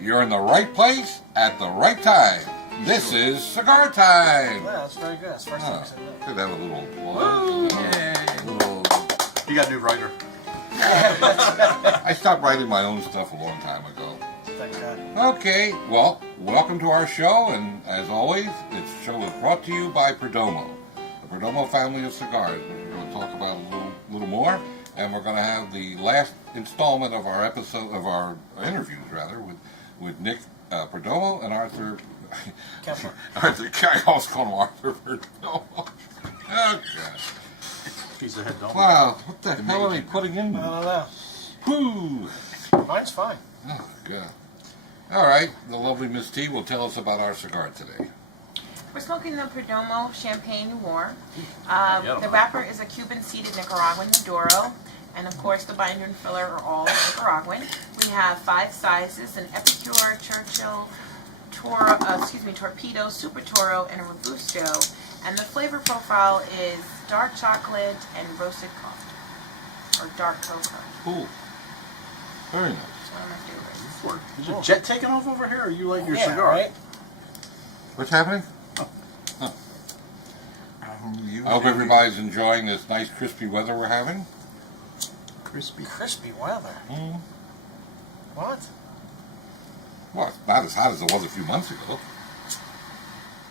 You're in the right place at the right time. This is Cigar Time. Yeah, that's very good. That's the first time you said that. Could have a little applause. You got a new writer. I stopped writing my own stuff a long time ago. Thank God. Okay, well, welcome to our show, and as always, this show is brought to you by Perdomo, the Perdomo family of cigars. We're going to talk about a little more, and we're going to have the last installment of our episode, of our interviews, rather, with Nick Perdomo and Arthur. Kemper. Arthur, I always call him Arthur Perdomo. Oh, gosh. Piece of head dome. Wow, what the hell are they putting in? I don't know. Whew. Mine's fine. Oh, God. All right, the lovely Miss T will tell us about our cigar today. We're smoking the Perdomo Champagne Noir. Yeah. The wrapper is a Cuban-seeded Nicaraguan Maduro, and of course the binder and filler are all Nicaraguan. We have 5 sizes: an Epicure, Churchill, Torpedo, Super Toro, and a Robusto. And the flavor profile is dark chocolate and roasted coffee, or dark cocoa. Cool. Very nice. It's one of my favorites. Is your jet taking off over here, or you like your Yeah, cigar? right? What's happening? I hope everybody's enjoying this nice crispy weather we're having. Crispy weather. Mm. What? Well, it's not as hot as it was a few months ago.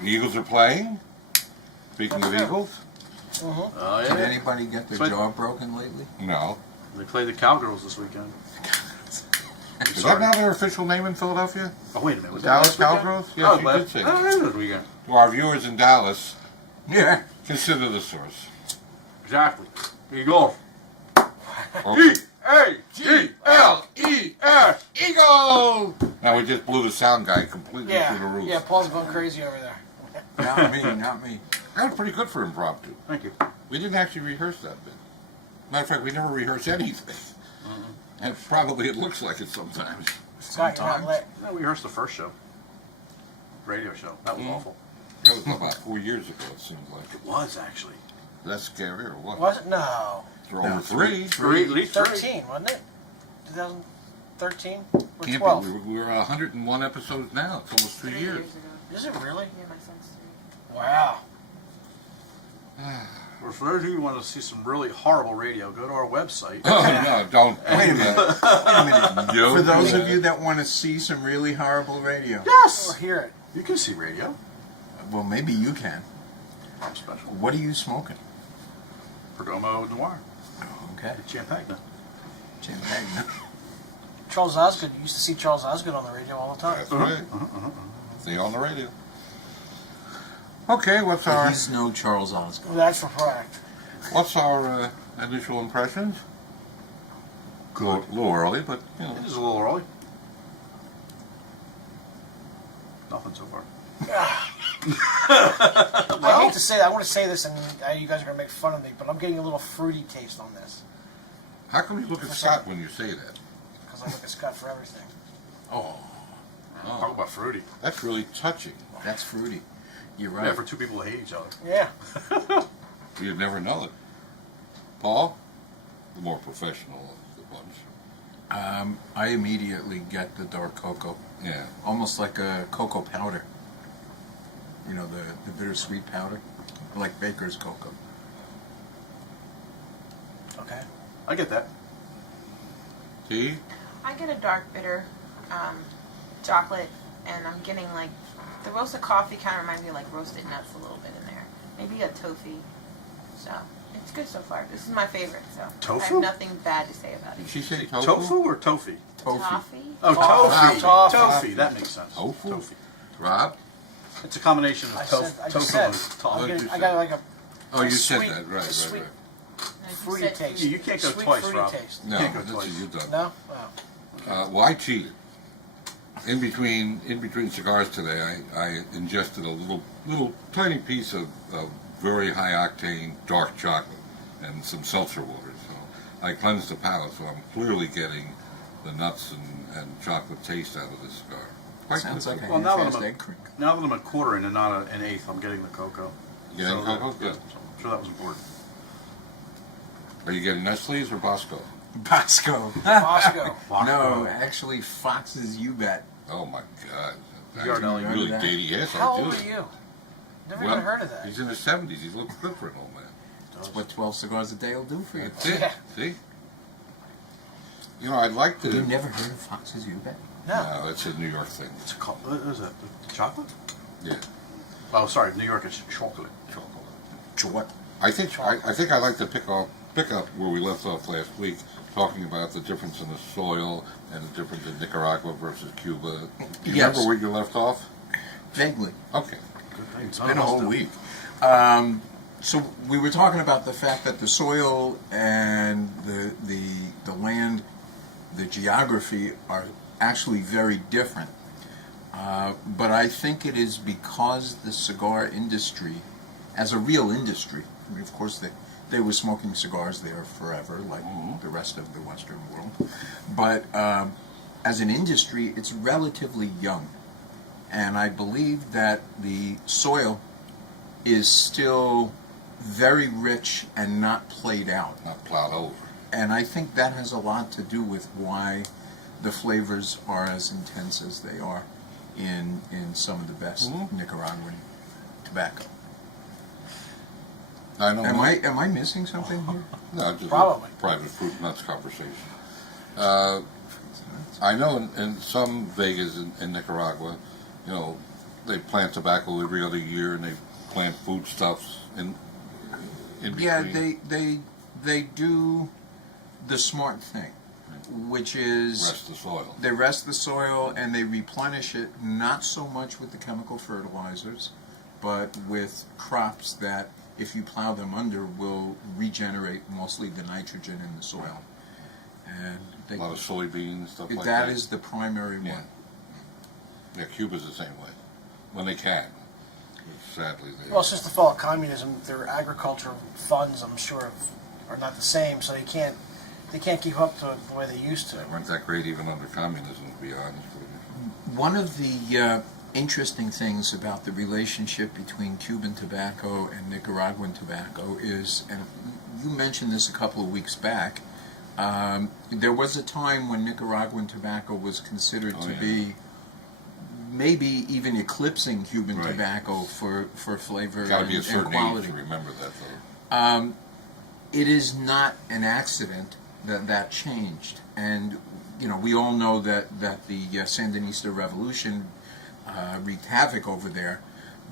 The Eagles are playing. Speaking of Eagles, Mm-hmm. Oh, Did yeah. anybody get their jaw broken lately? no. They played the Cowgirls this weekend. Is that now their official name in Philadelphia? Oh, wait a minute. Was that Dallas last weekend? Cowgirls? Yes, Oh, you last- did say oh, that. it is this weekend. To our viewers in Dallas, Yeah. consider the source. Exactly. Here you go. Okay. E-A-G-L-E-S. Eagle! Now we just blew the sound guy completely through the Yeah. roof. Yeah, Paul's going crazy over there. Not me, not me. That was pretty good for impromptu. Thank you. We didn't actually rehearse that bit. Matter of fact, we never rehearse anything. And probably it looks like it sometimes. Scott, you're not Sometimes. lit. No, we rehearsed the first show. Radio show. That was awful. That was about 4 years ago, it seems like. It was, actually. That's scary or what? Was it? No. For over 3. At least 13, wasn't it? 2013? Or Can't 12? be. We're 101 episodes now. It's almost 3 years. ago. Is it really? Yeah, my son's 3. Wow. Well, for those of you who want to see some really horrible radio, go to our website. Oh, no, don't. Wait a minute. Wait a minute. Don't For do those of that. you that want to see some really horrible radio, Or Yes! hear it. You can see radio. well, maybe you can. I'm special. What are you smoking? Perdomo Noir. Okay. Champagne. Champagne. Charles Osgood. You used to see Charles Osgood on the radio all the time. That's right. See on the radio. Okay, what's our He's no Charles Osgood. That's for fact. initial impressions? Good. A little early, but you know. It is a little early. Nothing so far. I hate to say that. I want to say this, and you guys are going to make fun of me, but I'm getting a little fruity taste on this. How come you look at Scott when you say that? Because I look at Scott for everything. Oh, Talk about fruity. that's really touching. That's fruity. You're Yeah, right. for two people to hate each other. Yeah. You'd never know it. Paul, the more professional of the bunch. I immediately get the dark cocoa. Yeah. Almost like a cocoa powder. You know, the bittersweet powder. Like baker's cocoa. Okay. I get that. See? I get a dark bitter chocolate, and I'm getting like the roasted coffee kind of reminds me of like roasted nuts a little bit in there. Maybe a toffee. So it's good so far. This is my favorite. So I Tofu? have nothing bad to say about Did it. she say tofu? Tofu or toffee? Tofu. Toffee. Oh, Toffee. toffee. Toffee. Toffee. That makes sense. Tofu? Toffee. Rob? It's a combination of I tofu just said. and toffee. I got like a Oh, you sweet- said that. Right, sweet- right, And you fruity said- taste. You can't go Sweet twice, fruity Rob. taste. right. No, Can't go that's twice. what you've done. No? Oh. Well, I cheated. In between cigars today, I ingested a little tiny piece of very high octane dark chocolate and some seltzer water. So I cleansed the palate, so I'm clearly getting the nuts and chocolate taste out of this cigar. Quite Sounds good. like a Well, now that half-assed I'm a- egg cream. Now that I'm a quarter in and not an eighth, I'm getting the cocoa. You getting So cocoa? that- Good. So I'm sure that was important. Are you getting Nestle's or Bosco? Bosco. Bosco. No, actually, Fox's You Bet. Oh my God. Yard That's alley. really That. dating. Yes, How I do. old are you? Never Well, even heard of that. He's in his 70s. He looks good for an old man. That's what 12 cigars a day will do for you. That's it. Yeah. See? You know, I'd like to. You never heard of Fox's U-Bet? No. No, it's a New York thing. It's called, what is it? Chocolate? Yeah. Oh, sorry, New York is chocolate. Chocolate. What? I think I'd like to pick up where we left off last week, talking about the difference in the soil and the difference in Nicaragua versus Cuba. Do you Yes. remember where you left off? Vaguely. Okay. Good thing. It's been a whole week. So we were talking about the fact that the soil and the land, the geography are actually very different. But I think it is because the cigar industry, as a real industry, I mean, of course they were smoking cigars there forever, like the rest of the Western world. But as an industry, it's relatively young. And I believe that the soil is still very rich and not played out. Not plowed over. And I think that has a lot to do with why the flavors are as intense as they are in some of the best Nicaraguan tobacco. I know. Am I missing something here? No, just Probably. a private fruit nuts conversation. I know in some Vegas in Nicaragua, you know, they plant tobacco every other year and they plant foodstuffs in between. Yeah, they do the smart thing, which is Rest the soil. they rest the soil and they replenish it not so much with the chemical fertilizers, but with crops that, if you plow them under, will regenerate mostly the nitrogen in the soil. And A lot of soybeans, stuff like that. that is the primary Yeah. one. Yeah, Cuba's the same way. When they can. Sadly, they. Well, since the fall of communism, their agriculture funds, I'm sure, are not the same, so they can't keep up to it the way they used to. They weren't that great even under communism, to be honest with you. One of the interesting things about the relationship between Cuban tobacco and Nicaraguan tobacco is, and you mentioned this a couple of weeks back, there was a time when Nicaraguan tobacco was considered to be maybe even eclipsing Cuban Right. tobacco for flavor Got to be a and certain quality. age to remember that, though. It is not an accident that changed, and you know we all know that the Sandinista revolution wreaked havoc over there.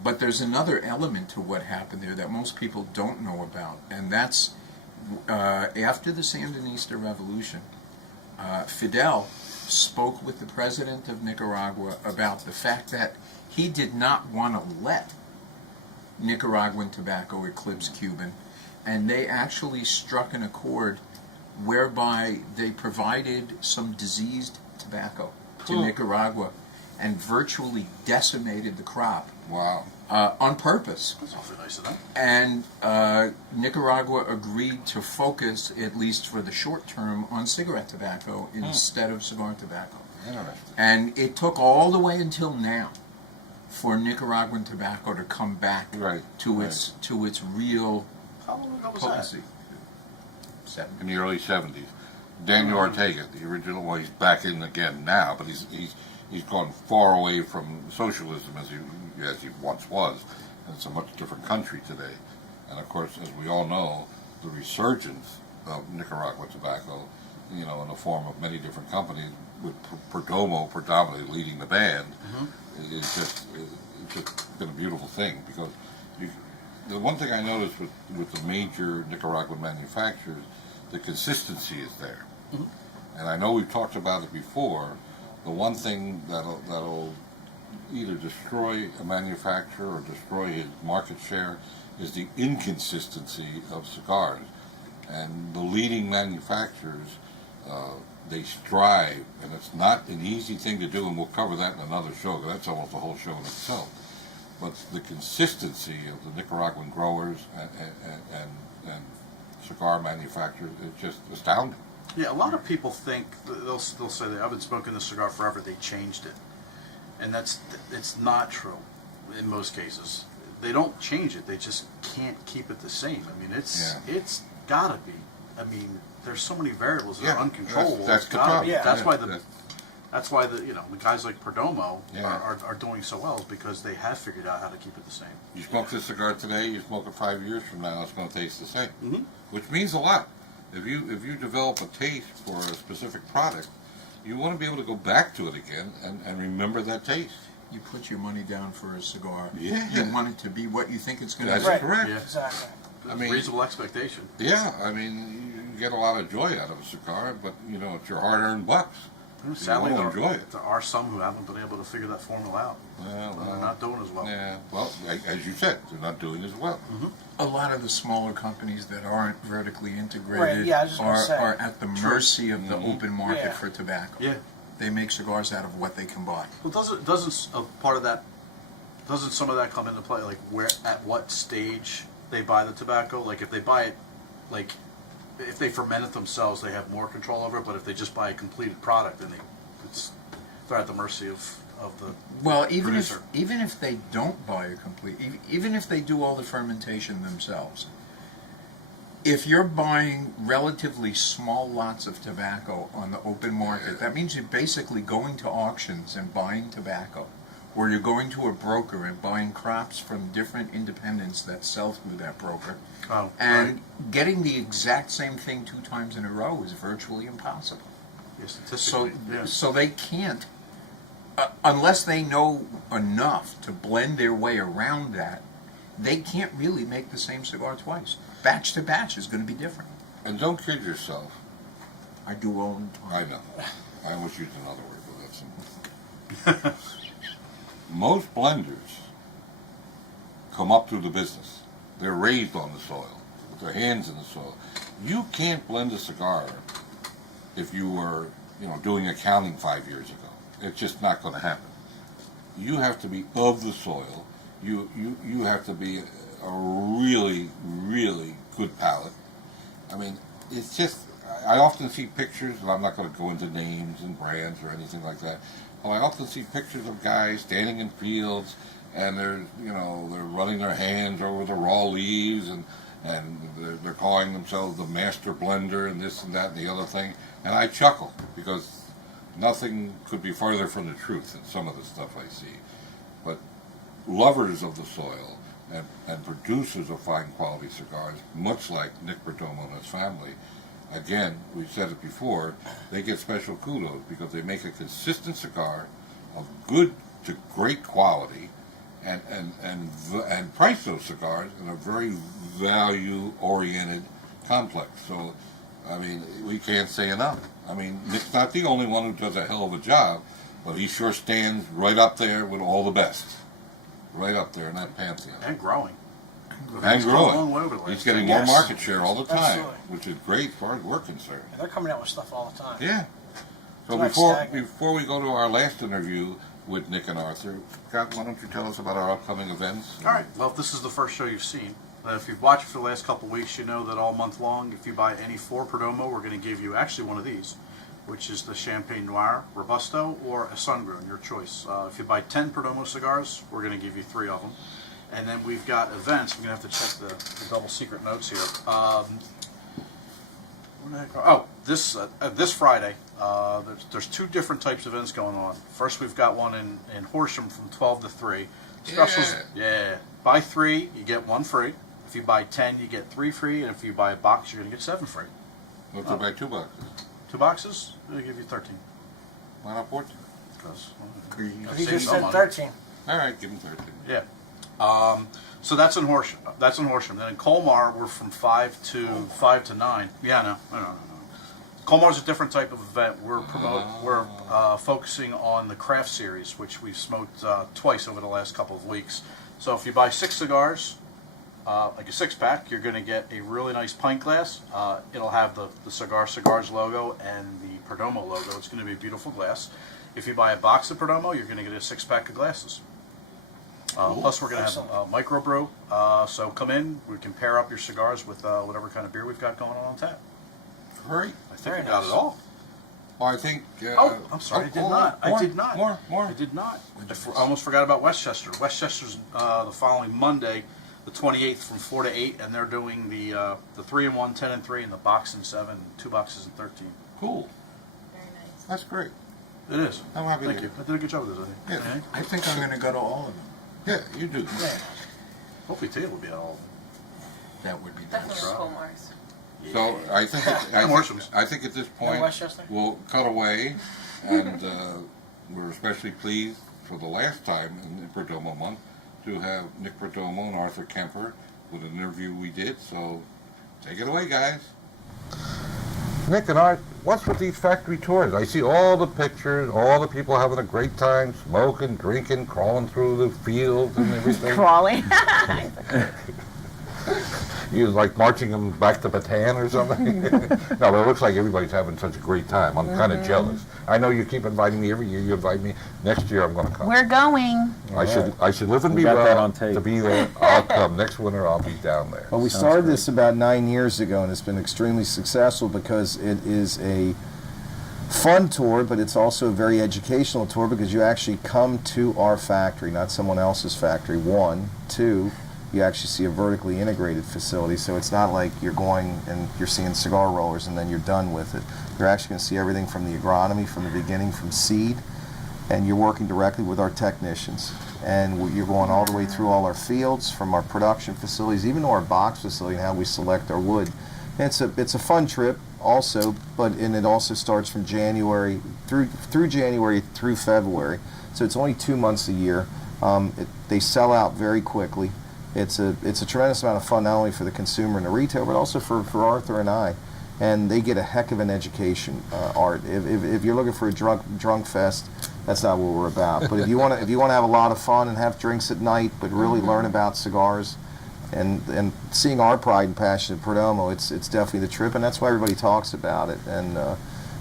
But there's another element to what happened there that most people don't know about, and that's after the Sandinista revolution, Fidel spoke with the president of Nicaragua about the fact that he did not want to let Nicaraguan tobacco eclipse Cuban, and they actually struck an accord whereby they provided some diseased tobacco to Nicaragua and virtually decimated the crop Wow. on purpose. That's awfully nice of them. And Nicaragua agreed to focus, at least for the short term, on cigarette tobacco instead of cigar tobacco. Interesting. And it took all the way until now for Nicaraguan tobacco to come back Right. to Right. its real How long ago was that? potency. Seven. In the early 70s. Daniel Ortega, the original, well, he's back in again now, but he's gone far away from socialism as he once was. And it's a much different country today. And of course, as we all know, the resurgence of Nicaragua tobacco, you know, in the form of many different companies, with Perdomo predominantly leading the band, it's just been a beautiful thing, because the one thing I noticed with the major Nicaraguan manufacturers, the consistency is there. And I know we've talked about it before. The one thing that'll either destroy a manufacturer or destroy his market share is the inconsistency of cigars. And the leading manufacturers, they strive, and it's not an easy thing to do, and we'll cover that in another show, 'cause that's almost a whole show in itself. But the consistency of the Nicaraguan growers and cigar manufacturers is just astounding. Yeah, a lot of people think they'll say that I've been smoking this cigar forever. They changed it, and it's not true. In most cases, they don't change it. They just can't keep it the same. I mean, it's gotta be. I mean, there's so many variables that Yeah, are uncontrollable. that's It's gotta the be. problem. That's why That's- That's why the guys like Perdomo Yeah. are doing so well, is because they have figured out how to keep it the same. You smoke this cigar today, you smoke it 5 years from now, it's going to taste the same, Mhm. which means a lot. If you develop a taste for a specific product, you want to be able to go back to it again and remember that taste. You put your money down for a cigar. Yeah. You want it to be what you think it's going to That's be. Right. correct. Yeah. Exactly. I mean- reasonable expectation. Yeah, I mean, you get a lot of joy out of a cigar, but it's your hard-earned bucks. Sadly, You want to enjoy it. there are some who haven't been able to figure that formula out. Well, They're not doing as well. Yeah, well, as you said, they're not doing as well. A lot of the smaller companies that aren't vertically Right, integrated yeah, I was just gonna say. are at the mercy of the Mhm. open market Yeah. for tobacco. Yeah. They make cigars out of what they can buy. Well, doesn't a part of that, doesn't some of that come into play? Like at what stage they buy the tobacco? Like if they buy it, like if they ferment it themselves, they have more control over it. But if they just buy a completed product, then they're at the mercy of the Well, even producer. if they don't buy a complete, even if they do all the fermentation themselves, if you're buying relatively small lots of tobacco on the open market, that means you're basically going to auctions and buying tobacco, or you're going to a broker and buying crops from different independents that sell through that broker, Oh, and getting the exact same thing 2 times in a row is virtually impossible. yeah, So, statistically, yeah. so they can't, unless they know enough to blend their way around that, they can't really make the same cigar twice. Batch to batch is going to be different. And don't kid yourself. I do own. I know. I almost used another word, but that's most blenders come up through the business. They're raised on the soil, with their hands in the soil. You can't blend a cigar if you were, doing accounting 5 years ago. It's just not going to happen. You have to be of the soil. You have to be a really, really good palate. I mean, it's just, I often see pictures, and I'm not going to go into names and brands or anything like that. But I often see pictures of guys standing in fields, and they're running their hands over the raw leaves, and they're calling themselves the master blender, and this and that and the other thing. And I chuckle, because nothing could be farther from the truth than some of the stuff I see. But lovers of the soil and producers of fine quality cigars, much like Nick Perdomo and his family, again, we've said it before, they get special kudos because they make a consistent cigar of good to great quality, and price those cigars in a very value-oriented complex. So, I mean, we can't say enough. I mean, Nick's not the only one who does a hell of a job, but he sure stands right up there with all the best. Right up there in that pantheon. And growing. And He's come a long growing. way over the last He's getting 10 more Yes. market share all the time, Absolutely. which is great as far as we're concerned. And they're coming out with stuff all the time. Yeah. So It's not before stagnant. before we go to our last interview with Nick and Arthur, Scott, why don't you tell us about our upcoming events? All right. Well, if this is the first show you've seen, if you've watched for the last couple of weeks, you know that all month long, if you buy any 4 Perdomo, we're going to give you actually one of these, which is the Champagne Noir Robusto or a Sun-Grown, your choice. If you buy 10 Perdomo cigars, we're going to give you 3 of them. And then we've got events. We're going to have to check the double secret notes here. Where the heck are- this Friday, there's 2 different types of events going on. First, we've got one in Horsham from 12 to 3. Specials, yeah. Buy 3, you get 1 free. If you buy 10, you get 3 free. And if you buy a box, you're going to get 7 free. Let's go buy 2 boxes. 2 boxes, they'll give you 13. Why not 14? Because He save just some said money. 13. All right, give him 13. Yeah. So that's in Horsham. Then in Colmar, we're from 5 to 9. Yeah, no. Colmar's a different type of event. We're focusing on the craft series, which we've smoked twice over the last couple of weeks. So if you buy 6 cigars, like a 6-pack, you're going to get a really nice pint glass. It'll have the Cigars logo and the Perdomo logo. It's going to be a beautiful glass. If you buy a box of Perdomo, you're going to get a 6-pack of glasses. Plus, we're going to have a microbrew. So come in. We can pair up your cigars with whatever kind of beer we've got going on tap. Great. I think Very we got nice. it all. Well, I think. I'm sorry, I did hold not. on. I did not. More. I did not. I almost forgot about Westchester. Westchester's the following Monday, the 28th, from 4 to 8, and they're doing the 3-in-1, 10-in-3, and the box and 7, 2 boxes and 13. Cool. Very nice. That's great. It is. I'm happy Thank to. you. I did a good job with this, I think. Yeah. I think I'm going to go to all of them. Yeah, you do. Yeah. Hopefully Tia will be at all of them. That would be Definitely nice. full marks. So I think I think at this point Westchester? we'll cut away, and we're especially pleased for the last time in Perdomo month to have Nick Perdomo and Arthur Kemper with an interview we did. So take it away, guys. Nick and Art, what's with these factory tours? I see all the pictures, all the people having a great time, smoking, drinking, crawling through the fields and everything. Crawling. You was like marching them back to Bataan or something? No, but it looks like everybody's having such a great time. I'm kind of jealous. I know you keep inviting me every year. You invite me. Next year I'm going to come. We're going. I should live and We be got that well on tape. to be there. I'll come. Next winter I'll be down there. Well, we started this about 9 years ago, and it's been extremely successful because it is a fun tour, but it's also a very educational tour because you actually come to our factory, not someone else's factory. One, two, you actually see a vertically integrated facility, so it's not like you're going and you're seeing cigar rollers and then you're done with it. You're actually going to see everything from the agronomy, from the beginning, from seed, and you're working directly with our technicians. And you're going all the way through all our fields, from our production facilities, even to our box facility, and how we select our wood. And it's a fun trip also, and it also starts from January through January through February. So it's only 2 months a year. They sell out very quickly. It's a tremendous amount of fun, not only for the consumer and the retailer, but also for Arthur and I. And they get a heck of an education, Art. If you're looking for a drunk fest, that's not what we're about. But if you want to have a lot of fun and have drinks at night, but really learn about cigars, and seeing our pride and passion at Perdomo, it's definitely the trip, and that's why everybody talks about it. And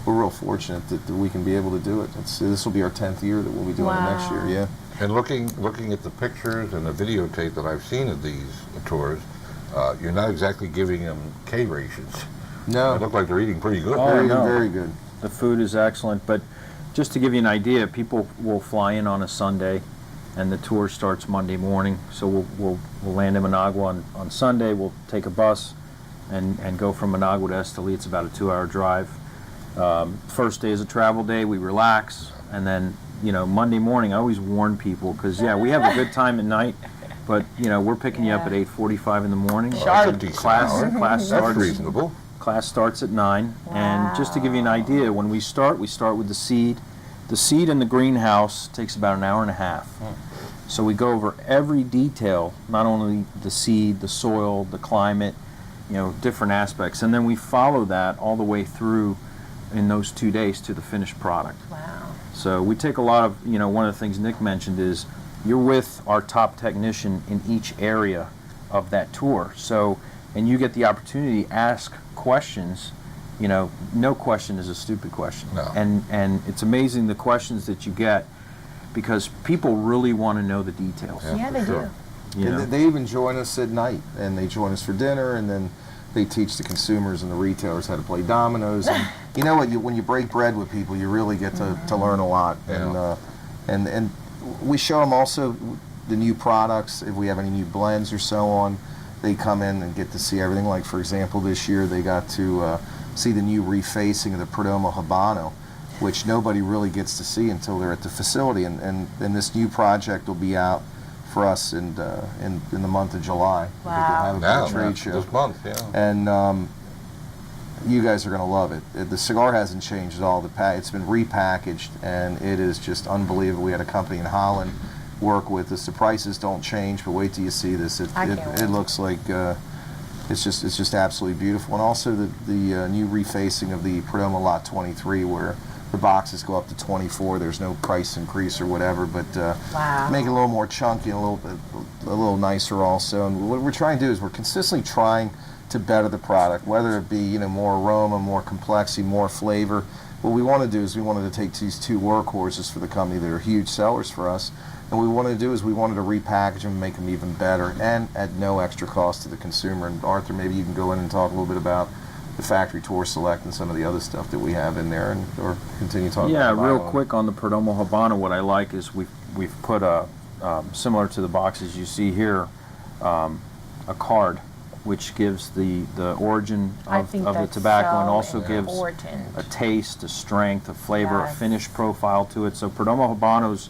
we're real fortunate that we can be able to do it. This will be our 10th year that we'll be doing it next year. Yeah. And looking at the pictures and the videotape that I've seen of these tours, you're not exactly giving them K rations. No. They look like they're eating pretty good. Oh, Very, no. very good. The food is excellent, but just to give you an idea, people will fly in on a Sunday, and the tour starts Monday morning. So we'll land in Managua on Sunday. We'll take a bus and go from Managua to Esteli. It's about a 2-hour drive. First day is a travel day. We relax, and then Monday morning I always warn people because we have a good time at night, but we're picking you up at 8:45 in the morning. That's a decent hour. Class That's starts. reasonable. Class starts at 9, and just to give you an idea, when we start with the seed. The seed in the greenhouse takes about an hour and a half. So we go over every detail, not only the seed, the soil, the climate, different aspects, and then we follow that all the way through in those 2 days to the finished product. Wow. So we take a lot of, one of the things Nick mentioned is you're with our top technician in each area of that tour. So, and you get the opportunity to ask questions. No question is a stupid question. No. And it's amazing the questions that you get because people really want to know the details. Yeah, for they sure. do. And they even join us at night, and they join us for dinner, and then they teach the consumers and the retailers how to play dominoes. And you know what? When you break bread with people, you really get to learn a lot. Yeah. And we show them also the new products. If we have any new blends or so on, they come in and get to see everything. Like, for example, this year they got to see the new refacing of the Perdomo Habano, which nobody really gets to see until they're at the facility. And this new project will be out for us in the month of July. Wow. I think we'll have a Now, big trade show. this month, yeah. And you guys are going to love it. The cigar hasn't changed at all. It's been repackaged, and it is just unbelievable. We had a company in Holland work with us. The prices don't change, but wait till you see this. It looks like it's just absolutely beautiful. And also the new refacing of the Perdomo Lot 23, where the boxes go up to 24. There's no price increase or whatever, but Wow. make it a little more chunky and a little nicer also. And what we're trying to do is we're consistently trying to better the product, whether it be more aroma, more complexity, more flavor. What we want to do is we wanted to take these two workhorses for the company that are huge sellers for us, and what we wanted to do is we wanted to repackage them and make them even better, and at no extra cost to the consumer. And Arthur, maybe you can go in and talk a little bit about the factory tour select and some of the other stuff that we have in there, or continue talking Yeah, about real Milo. quick on the Perdomo Habano, what I like is we've put a similar to the boxes you see here, a card which gives the origin I of think the that's tobacco, and so also gives important. a taste, a strength, a flavor, a Yes. finish profile to it. So Perdomo Habanos,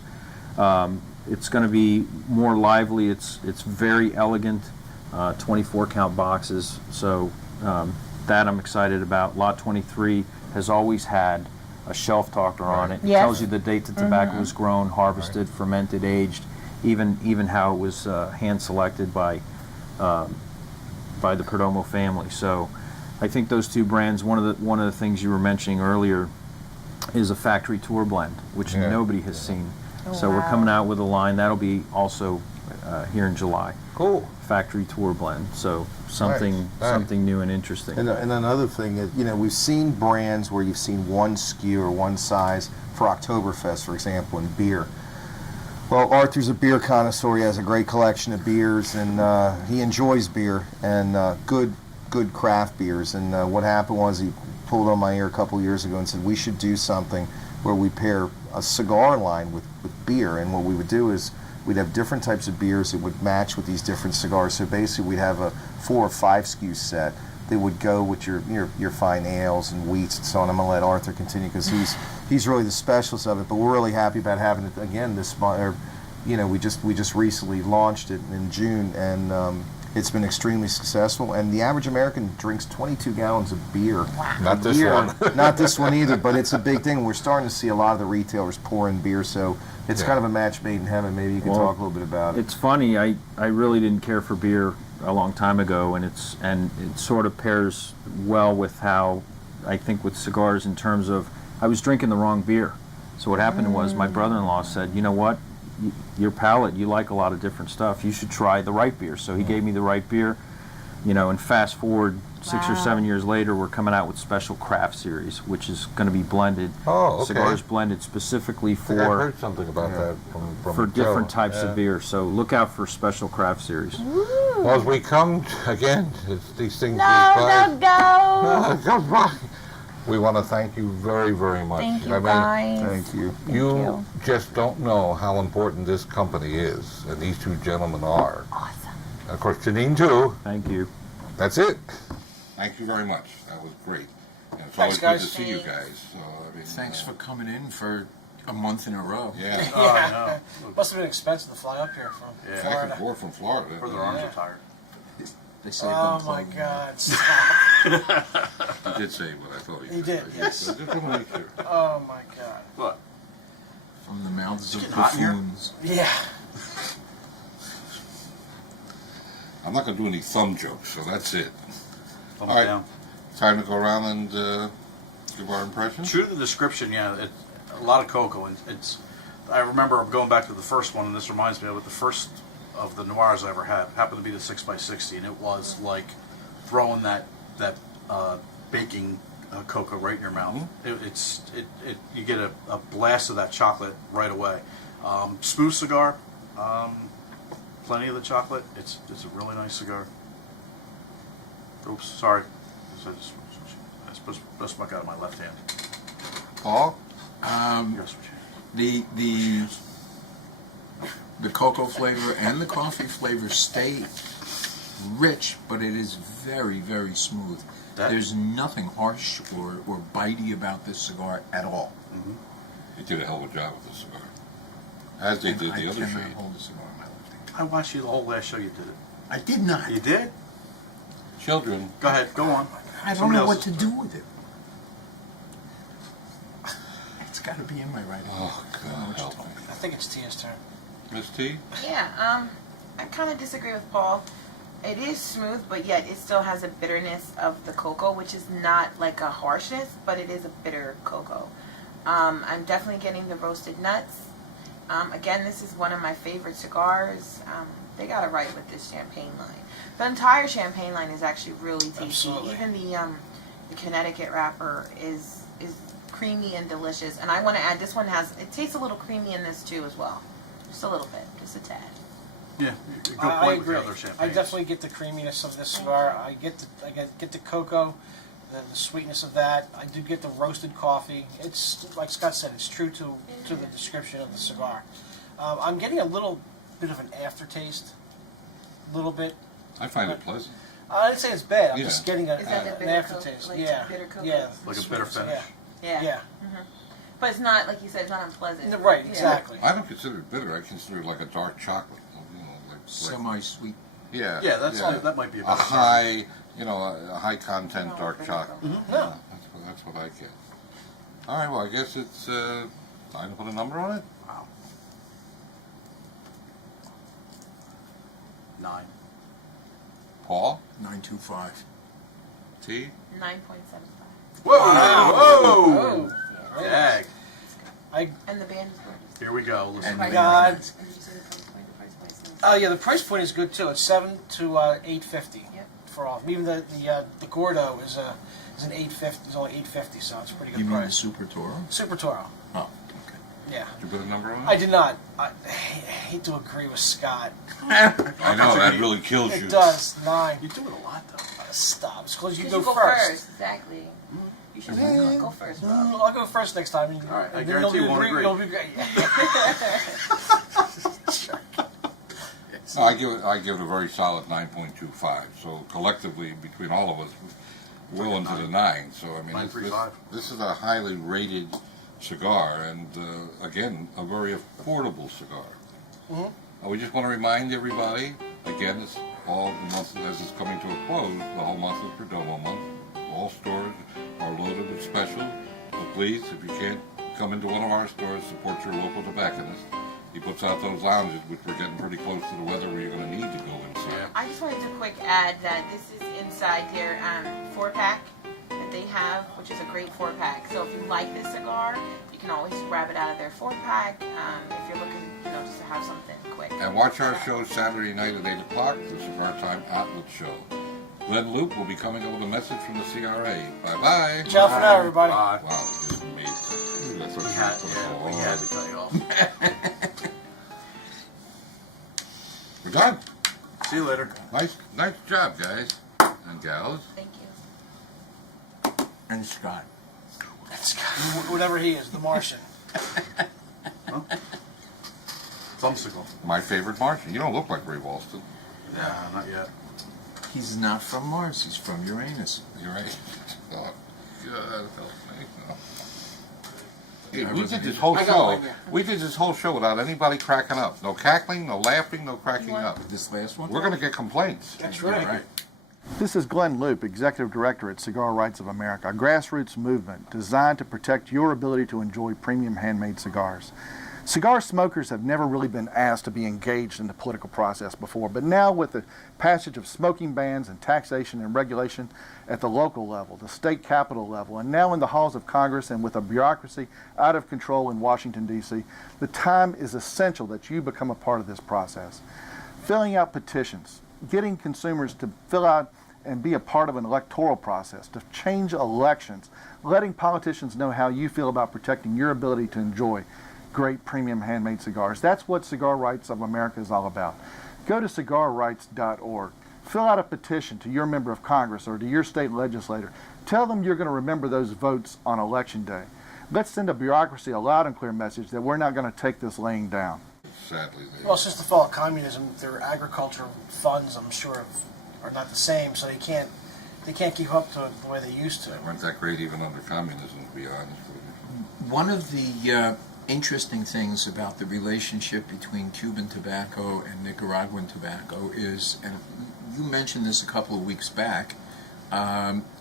it's going to be more lively. It's very elegant, 24 count boxes. So that I'm excited about. Lot 23 has always had a shelf talker on it. It Yes. tells you the date the tobacco was grown, harvested, fermented, aged, even how it was hand selected by the Perdomo family. So I think those two brands. One of the things you were mentioning earlier is a factory tour blend, which Yeah. nobody has seen. Oh, So we're wow. coming out with a line that'll be also here in July. Cool. Factory tour blend. So something Nice. new and interesting. And another thing is, we've seen brands where you've seen one SKU or one size for Oktoberfest, for example, in beer. Well, Arthur's a beer connoisseur. He has a great collection of beers, and he enjoys beer and good craft beers. And what happened was he pulled on my ear a couple years ago and said we should do something where we pair a cigar line with beer. And what we would do is we'd have different types of beers that would match with these different cigars. So basically, we'd have a 4 or 5 SKU set that would go with your fine ales and wheats and so on. I'm gonna let Arthur continue because he's really the specialist of it. But we're really happy about having it again this month. Or, we just recently launched it in June, and it's been extremely successful. And the average American drinks 22 gallons of beer. Not this Beer. one. Not this one either, but it's a big thing. We're starting to see a lot of the retailers pour in beer, so it's Yeah. kind of a match made in heaven. Maybe you can Well, talk a little bit about it. It's funny. I really didn't care for beer a long time ago, and it sort of pairs well with how I think with cigars in terms of I was drinking the wrong beer. So what happened was my brother-in-law said, you know what, your palate, you like a lot of different stuff. You should try the right beer. So he gave me the right beer, and fast forward 6 or Wow. 7 years later, we're coming out with special craft series, which is going to be blended. Oh, okay. Cigars blended specifically I think I for heard something about that from different Joe. types Yeah. of beer. So look out for special craft series. Well, as we come again, these things No, goes by. no, go. Goes by. We want to thank you very, very much. Thank you, I mean, guys. Thank you. you just don't know how important this company is, and these two gentlemen are. Awesome. Of course, Janine too. Thank you. That's it. Thank you very much. That was great. And it's always Thanks, good guys. to see you guys. So, I mean, Thanks for coming in for a month in a row. Yeah. Oh, I know. Must have been expensive to fly up here from Yeah. Back and Florida. forth from Florida. Or their arms Yeah. are tired. They saved Oh them my clothing. God! Stop. He did say what I thought he He did, say. yes. I just want to make sure. Oh my God! What? From the mouths of getting hot in here? buffoons. Yeah. I'm not going to do any thumb jokes, so that's it. Thumbs All right. down. Time to go around and give our impressions. True to the description, yeah, a lot of cocoa, and I remember going back to the first one, and this reminds me of it. The first of the Noirs I ever had happened to be the 6x60, and it was like throwing that baking cocoa right in your mouth. You get a blast of that chocolate right away. Smooth cigar, plenty of the chocolate. It's a really nice cigar. Oops, sorry. I supposed to smoke out of my left hand. Paul? Yes, The cocoa flavor and the coffee flavor stay rich, but it is very, very smooth. There's nothing harsh or bitey about this cigar at all. You did a hell of a job with the cigar. As they did I the other cannot shade. hold a cigar in my left hand. I watched you the whole last show you did it. I did not. You did? Children. Go ahead, go on. I don't Somebody know what else's to turn. do with it. It's got to be in my right hand. Oh, I don't know God what you're help talking me. I think it's Tia's turn. Miss T? Yeah, I kind of disagree with Paul. It is smooth, but yet it still has a bitterness of the cocoa, which is not like a harshness, but it is a bitter cocoa. I'm definitely getting the roasted nuts. Again, this is one of my favorite cigars. They got it right with this champagne line. The entire champagne line is actually really tasty. Absolutely. Even the Connecticut wrapper is creamy and delicious. And I want to add, this one it tastes a little creamy in this too as well. Just a little bit, just a tad. Yeah, good I point with agree. the other I champagnes. definitely get the creaminess of this cigar. I get the cocoa, the sweetness of that. I do get the roasted coffee. It's like Scott said. It's true to the description of the cigar. I'm getting a little bit of an aftertaste, a little bit. I find it pleasant. I didn't say it's bad. I'm Yeah. just getting Is that the an bitter aftertaste. like Yeah, bitter cocoa? yeah. Like a the bitter sweetness, finish. Yeah. Yeah. But it's not, like you said, it's not unpleasant. Yeah. Right. Yeah. Exactly. I don't consider it bitter. I consider it like a dark chocolate. You know, like Semi-sweet. yeah. Yeah, that might be a a better term. high, you know, a high content No, dark bitter chocolate. cocoa. No. That's what I get. All right. Well, I guess it's time to put a number on it. Wow. 9. Paul, 925. T. 9.75. Whoa! Oh. Whoa! Dag. And the band is gorgeous. Here we go. Listen. And Price God. point. And did you say the price point? The price point is Oh yeah, the price point is good too. It's $7 to $8.50 Yep. for all. Even the Gordo is an $8.50. It's only $8.50, so it's a pretty good You mean the price. Super Toro? Super Toro. Oh, okay. Yeah. Did you put a number on I it? did not. I hate to agree with Scott. I know that really kills you. It does. 9. You do it a lot, though. Stop. It's because you Because go you go first. Exactly. You should go first, Rob. I'll go first next time. All right, I And then guarantee you you'll won't be- agree. You'll be great. No, I give it a very solid 9.25. So collectively, between all of us, we're well into the 9. So I mean, this is a highly rated cigar, and again, a very affordable cigar. We just want to remind everybody, again, it's all the month as it's coming to a close. The whole month is Perdomo month. All stores are loaded with specials. So please, if you can't come into one of our stores, support your local tobacconist. He puts out those lounges, which we're getting pretty close to the weather where you're going to need to go inside. I just wanted to quick add that this is inside their 4-pack that they have, which is a great 4-pack. So if you like this cigar, you can always grab it out of their 4-pack if you're looking, just to have something quick. And watch our show Saturday night at 8 o'clock, the Cigar Time Outlet Show. Glenn Luke will be coming up with a message from the CRA. Bye-bye. Ciao for now, everybody. Bye. Wow, it's amazing. That's what We had to cut you off. We're done. See you later. Nice job, guys and gals. Thank you. And Scott. Whatever he is, the Martian. Thumbsicle. My favorite Martian. You don't look like Ray Walston. Yeah, not yet. He's not from Mars, he's from Uranus. You're right. Oh, God, help me. No. I We wasn't did this either. whole I got show. one, yeah. We did this whole show without anybody cracking up. No cackling, no laughing, no cracking up. This last one? We're going to get complaints. That's Yeah, right. right. This is Glenn Loop, Executive Director at Cigar Rights of America, a grassroots movement designed to protect your ability to enjoy premium handmade cigars. Cigar smokers have never really been asked to be engaged in the political process before, but now with the passage of smoking bans and taxation and regulation at the local level, the state capitol level, and now in the halls of Congress and with a bureaucracy out of control in Washington, D.C., the time is essential that you become a part of this process. Filling out petitions, getting consumers to fill out and be a part of an electoral process, to change elections, letting politicians know how you feel about protecting your ability to enjoy great premium handmade cigars. That's what Cigar Rights of America is all about. Go to cigarrights.org. Fill out a petition to your member of Congress or to your state legislator. Tell them you're going to remember those votes on Election Day. Let's send a bureaucracy a loud and clear message that we're not going to take this laying down. Sadly, they Well, since the fall of communism, their agricultural funds, I'm sure, are not the same, so they can't keep up to the way they used to. weren't that great even under communism, to be honest with you. One of the interesting things about the relationship between Cuban tobacco and Nicaraguan tobacco is, and you mentioned this a couple of weeks back,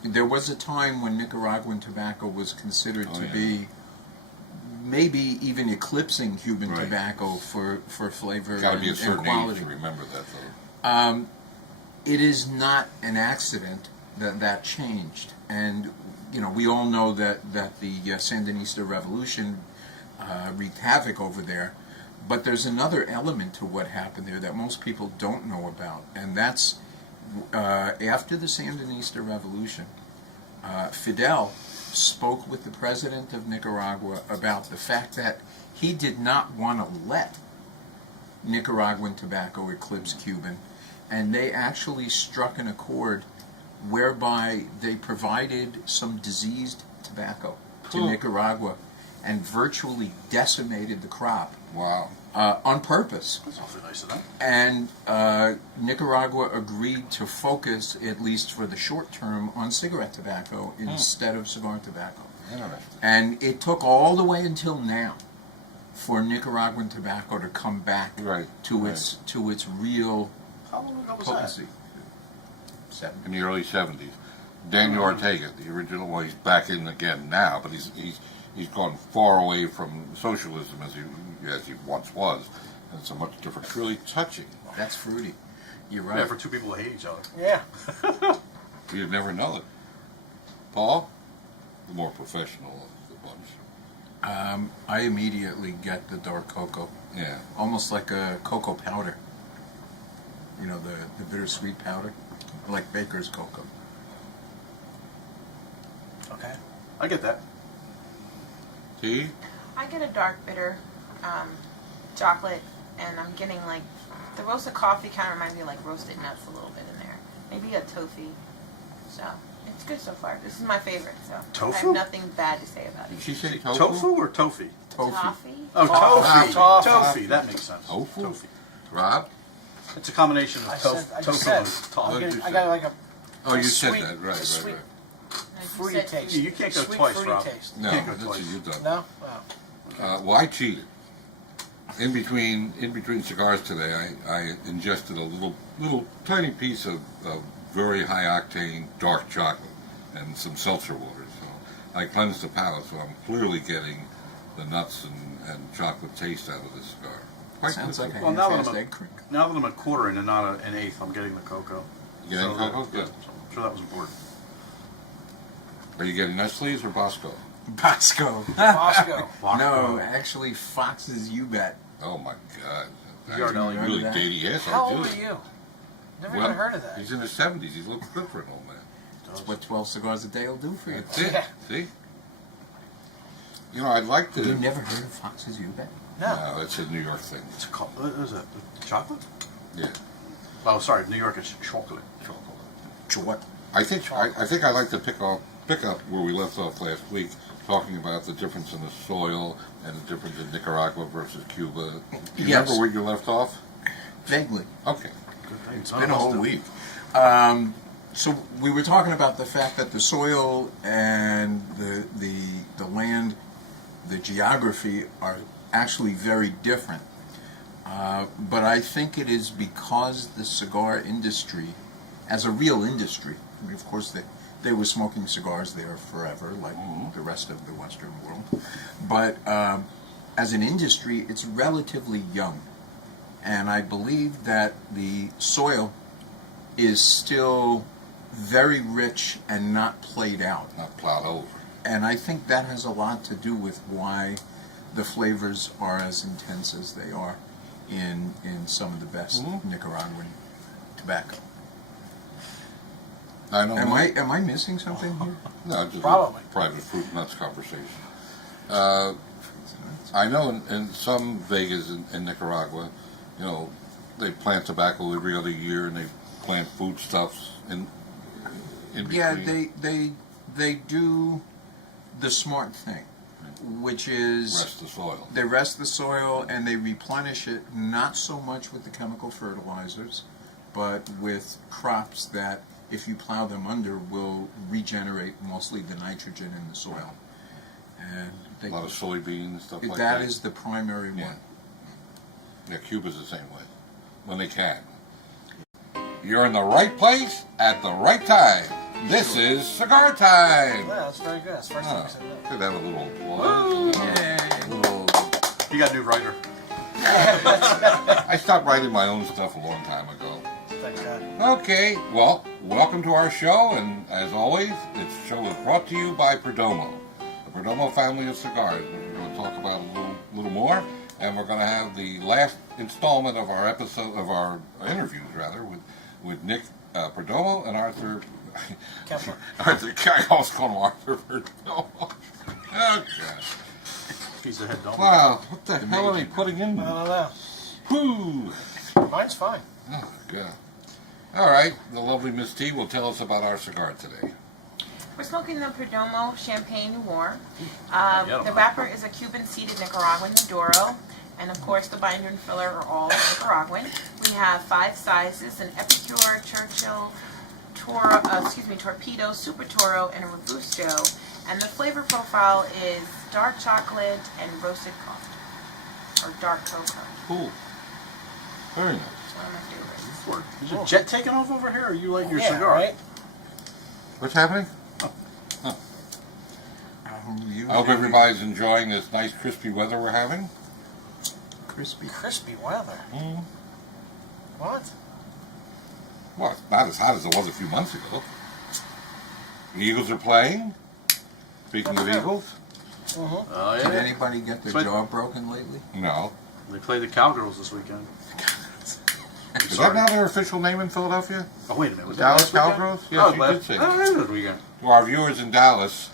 there was a time when Nicaraguan tobacco was considered to be maybe even eclipsing Cuban Right. tobacco for flavor Got to be a and certain age quality. to remember that, though. It is not an accident that that changed, and we all know that the Sandinista revolution wreaked havoc over there, but there's another element to what happened there that most people don't know about, and that's after the Sandinista revolution, Fidel spoke with the president of Nicaragua about the fact that he did not want to let Nicaraguan tobacco eclipse Cuban, and they actually struck an accord whereby they provided some diseased tobacco to Nicaragua and virtually decimated the crop. Wow. on purpose. That's awfully nice of them. And Nicaragua agreed to focus, at least for the short term, on cigarette tobacco instead of cigar tobacco. Interesting. And it took all the way until now for Nicaraguan tobacco to come back Right, to right. its real How long ago was potency. 70. In the early 70s. Daniel Ortega, the original, well, he's back in again now, but he's gone far away from socialism as he once was. And it's a much different. It's really touching. That's fruity. You're that? right. Yeah, for two people who hate each other. Yeah. You'd never know it. Paul, the more professional of the bunch. I immediately get the dark cocoa, Yeah. almost like a cocoa powder. You know, the bittersweet powder, like baker's cocoa. Okay. I get that. Tea? I get a dark bitter chocolate, and I'm getting like the roasted coffee kind of reminds me of like roasted nuts a little bit in there. Maybe a toffee. So it's good so far. This is my favorite. So I Tofu? have nothing bad to say about Did it. she say tofu? Tofu or toffee? Tofu. Toffee? Oh, Tofu. toffee. Tofu. Toffee. That makes sense. Tofu? Toffee. Rob? It's a combination of I tofu just said. and I'm toffee. What did getting, you I say? got like a Oh, you sweet, said that. Right, sweet, right. I just fruity said taste. You can't go Sweet, twice, fruity Rob. taste. No, Can't go that's twice. what you've done. No? Oh. Well, I cheated. In between cigars today, I ingested a little tiny piece of very high octane dark chocolate and some seltzer water. So I cleansed the palate. So I'm clearly getting the nuts and chocolate taste out of this cigar. Quite Sounds good. like a Well, now that half-assed I'm a- egg crick. Now that I'm a quartering and not an eighth, I'm getting the cocoa. You getting cocoa? Yeah, Good. so I'm sure that was important. Are you getting Nestle's or Bosco? Bosco. Bosco. No, actually, Fox's You Bet. Oh my God! Yardley. Really Remember that? dating. Yes, How I do. old are you? Never Well, even heard of that. He's in his 70s. He looks good for an old man. That's what 12 cigars a day will do for you. That's it. Yeah. See? You know, I'd like to. You never heard of Fox's You Bet? No. No, it's a New York thing. It's called, what is that? Chocolate? Yeah. Oh, sorry, New York is chocolate. What? I think I'd like to pick up where we left off last week, talking about the difference in the soil and the difference in Nicaragua versus Cuba. Do you Yes. remember where you left off? Vaguely. Okay. Good thing. It's been a whole week. So we were talking about the fact that the soil and the land, the geography are actually very different. But I think it is because the cigar industry, as a real industry, I mean, of course they were smoking cigars there forever, like the rest of the Western world. But as an industry, it's relatively young. And I believe that the soil is still very rich and not played out. Not plowed over. And I think that has a lot to do with why the flavors are as intense as they are in some of the best Nicaraguan tobacco. I know. Am I missing something here? No, just Probably. a private fruit nuts conversation. I know in some Vegas in Nicaragua, you know, they plant tobacco every other year and they plant foodstuffs in between. Yeah, they do the smart thing, which is Rest the soil. they rest the soil and they replenish it not so much with the chemical fertilizers, but with crops that, if you plow them under, will regenerate mostly the nitrogen in the soil. And A lot of soybeans, stuff like that. that is the primary Yeah. one. Yeah, Cuba's the same way. When they can. You're in the right place at the right time. This is Cigar Time. Yeah, that's very good. That's the first time Oh, I said that. could have a little applause. Little- You got a new writer. I stopped writing my own stuff a long time ago. Thank God. Okay, well, welcome to our show, and as always, this show is brought to you by Perdomo, the Perdomo family of cigars. We're going to talk about a little more, and we're going to have the last installment of our interviews, with Nick Perdomo and Arthur Kepler. Arthur. I almost call him Arthur Perdomo. Oh God! He's the head dog. Wow, what the hell are they putting in? I don't know. Whew. Mine's fine. Oh God! All right, the lovely Miss T will tell us about our cigar today. We're smoking the Perdomo Champagne Noir. Yeah. The wrapper is a Cuban-seeded Nicaraguan Maduro. And of course, the binder and filler are all Nicaraguan. We have 5 sizes: an Epicure, Churchill, Torpedo, Super Toro, and a Robusto. And the flavor profile is dark chocolate and roasted coffee, or dark cocoa. Cool. Very nice. It's one of my favorites. Is your jet taking off over here, or are you lighting your Yeah, cigar? right? What's happening? I hope everybody's enjoying this nice crispy weather we're having. Crispy. Crispy weather. Mm. What? Well, it's not as hot as it was a few months ago. The Eagles are playing. Speaking of Eagles, Mm-hmm. Oh, Did yeah. anybody get their Sweet. jaw broken lately? no. They play the Cowgirls this weekend. Is that now their official name in Philadelphia? Oh, wait a minute. Was that Dallas last weekend? Cowgirls? Yes, Oh, you last- did say I that. don't know this weekend. To our viewers in Dallas,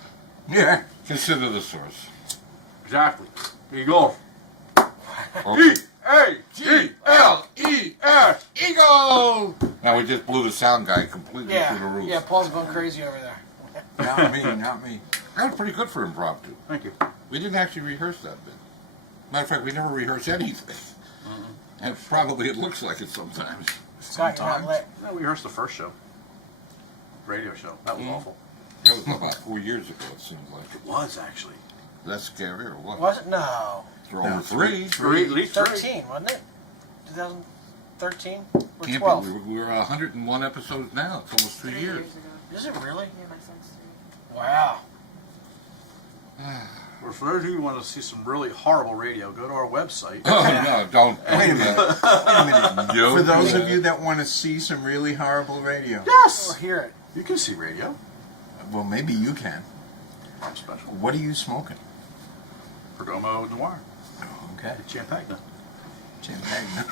Yeah. consider the source. Exactly. Eagles. Okay. E-A-G-L-E-S. Eagles! Now we just blew the sound guy completely through the Yeah. roof. Yeah, Paul's going crazy over there. Not me, not me. That was pretty good for impromptu. Thank you. We didn't actually rehearse that bit. Matter of fact, we never rehearse anything. And probably it looks like it sometimes. Scott, you're not lit. No, we rehearsed the first show. Radio show. That was awful. That was about 4 years ago, it seems like. It was, actually. That's scary or what? Was it? No. For over 3. At least 3. 13, wasn't it? 2013? Or Can't be. 12? We're 101 episodes now. It's almost 2 years. ago. Is it really? Yeah, my son's 3. Wow. Well, for those of you who want to see some really horrible radio, go to our website. Oh, no, don't. Wait a minute. Wait a minute. Don't For those do of that. you that want to see some really horrible radio, Or Yes! hear it. You can see radio. well, maybe you can. I'm special. What are you smoking? Perdomo Noir. Okay. Champagne. Champagne.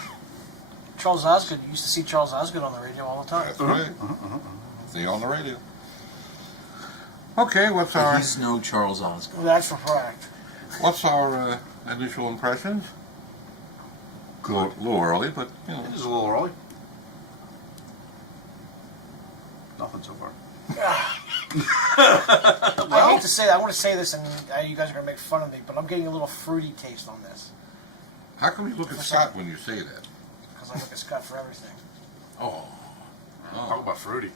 Charles Osgood. You used to see Charles Osgood on the radio all the time. That's right. See on the radio. Okay, what's our He's no Charles Osgood. That's for fact. initial impressions? A little early, but you know. It is a little early. Nothing so far. I hate to say that. I want to say this, and you guys are going to make fun of me, but I'm getting a little fruity taste on this. How come you look at Scott when you say that? Because I look at Scott for everything. Oh. Talk about fruity.